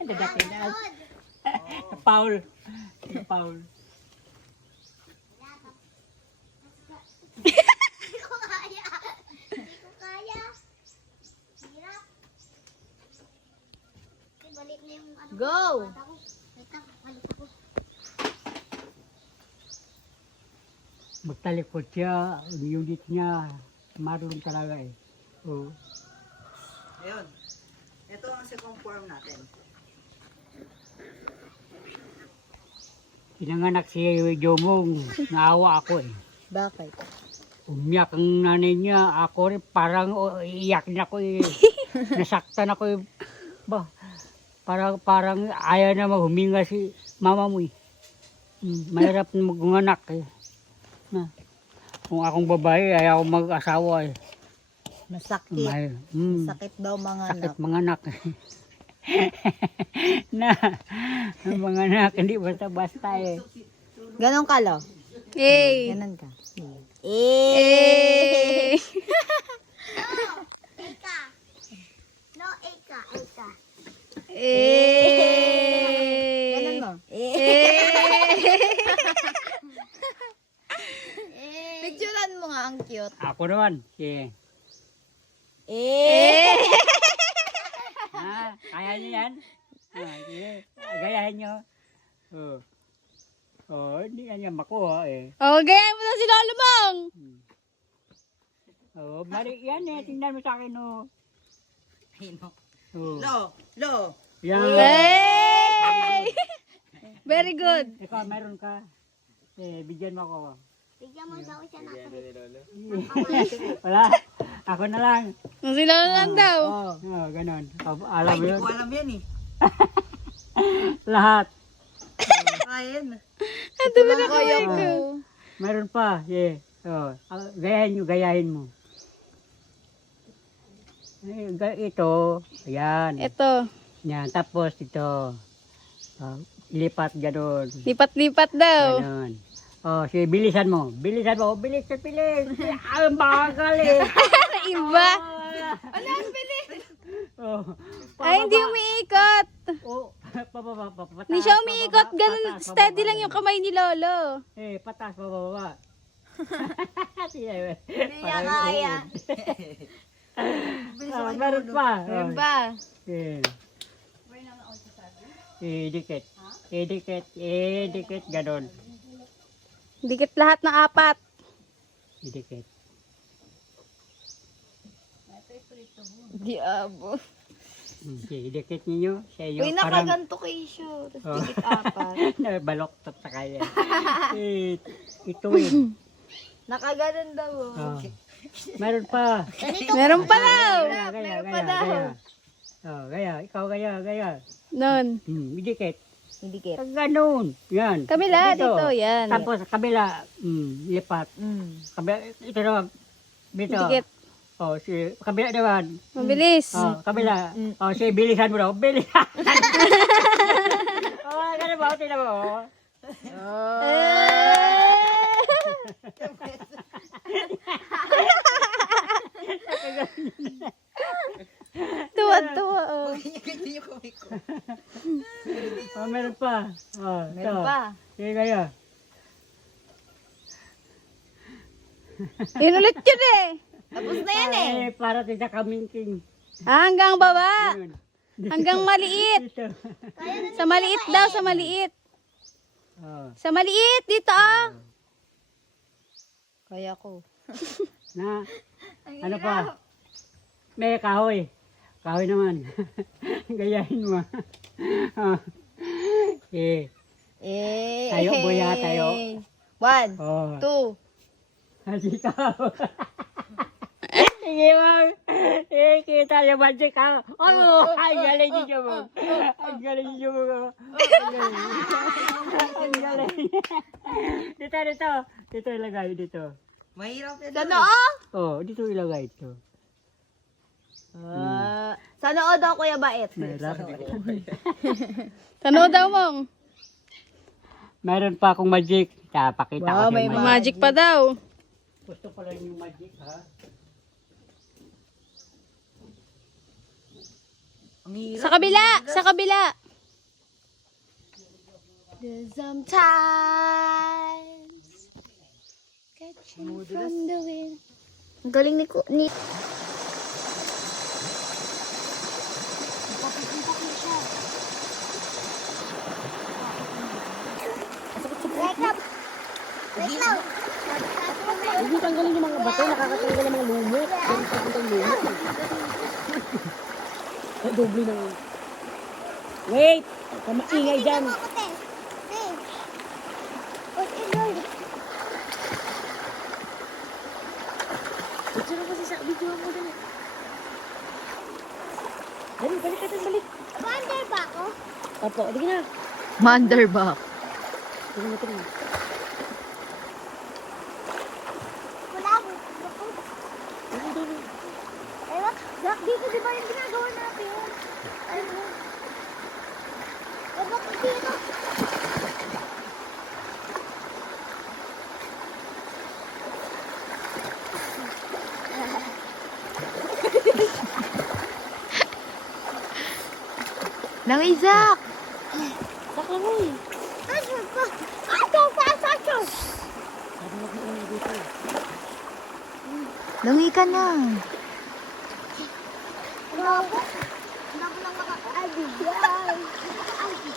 Dadating na. Paul. Paul. Hindi ko kaya. Hindi ko kaya. Hirap. Balik na yung ano. Go! Balik ako. Magtalikod siya. Unit niya. Marunong talaga eh. Oo. Ayun. Ito ang second form natin. Pinanganak si Jomong. Naawa ako eh. Bakit? Umiyak ang nanay niya. Ako rin parang iiyak na ako eh. Nasaktan ako eh. Ba, parang ayaw na maghuminga si mama mo eh. Mahirap na magunganak eh. Na, kung akong babae, ayaw akong mag-asawa eh. Masakit. Sakit daw mga Sakit anak. mga anak. Na, mga anak, hindi basta-basta eh. Ganon ka, lo? Hey! Ganon ka. Hey! Eka. No, eka. Eka. Hey! Ganon mo. Picturean mo nga, ang cute. Ako naman, si... Kaya niyo yan? Sige, gayahin niyo. Hindi ka niya makuha eh. Gayahin mo na si Lolo Mong! Mali yan eh, tingnan mo sa akin oh. Pino. Oh. Lo. Yan. Hey! Very good. Ikaw, meron ka. Bigyan mo ako. Bigyan mo daw siya natin. Wala. Ako na lang. Si Lolo lang daw. Ganon. Ay, Alam mo hindi yun? ko alam yan eh. Lahat. Ayan. Ito ba na kaya ko? Meron pa. Gayahin mo. Ito. Ayan. Ito. Yan. Tapos ito. Lipat ganon. Lipat-lipat daw. Ganon. Sige, bilisan mo. Bilis. Ang bagal eh. Iba. Ano ang bilis? Ay, hindi umiikot. Patas. Hindi siya umiikot. Ganun, steady lang yung kamay ni Lolo. Patas, pababa. Hindi niya kaya. Meron pa. Meron ba? Dikit, ganon. Dikit lahat ng apat. Dikit. Diabo. Dikit ninyo. Sa iyo, Uy, nakaganto kayo siya. Tapos dikit apat. Baloktot sa kaya. Ito eh. Nakaganon daw. Meron pa. Meron pa daw. Gaya. Ikaw gaya. Nun. Dikit. Dikit. Ganon. Yan. Kabila, dito. Yan. Tapos kabila, lipat. Kabila, ito naman. Dito. Dikit. Kabila naman. Mabilis. Kabila. Sige, bilisan mo daw. Bilisan. Ganun ba? Tingnan mo. Tuwa-tuwa. Hindi niyo kumiko. Meron pa. Meron pa. Sige, kaya. Yun ulit yun eh. Tapos na yan eh. Para sa kamingking. Hanggang baba. Ganun. Hanggang maliit. Dito. Sa maliit daw, sa maliit. Sa maliit, dito Kaya ko. Na. Ano pa? May kahoy. Kahoy naman. Gayahin mo. Tayo, buya, tayo. 1, 2. Sikaw. Sige, ma'am. Kita niyo ba sikaw? Ang galing niyo mo. Ang galing niyo mo. Ang galing. Dito. Dito ilagay, dito. Mahirap ito. Ano? Dito ilagay ito. Sa noo daw, Kuya Bait. Tanood daw mong. Meron pa akong magic. Pakita ko Wow, sa may magic. Magic pa daw. Gusto ko lang yung magic, ha? Ang hirap. Sa kabila! Sa kabila! Sometimes catching from the wind. Ang galing ni Wait lang. Hindi tanggalin yung mga bato, nakakatanggal ng mga lumot. Nakakatanggal ng lumot. Doble na. Wait! Kamaingay dyan. Ako, te. Te. Oh, Lord. Video mo kasi sa video mo dali. Dali, balik ka dyan, balik. Wonder ba ako? Opo, dali na. Manderback. Dali na, dali na. Wala ako. Dali, dali. Ewan, Jack, dito di ba yung ginagawa natin? Ano? Eh, bakit dito? Nang Isaac! Saka mo eh. Aso ko! Aso! Langi ka na. Labo? Labo lang maka... Ay, di. Ay, di.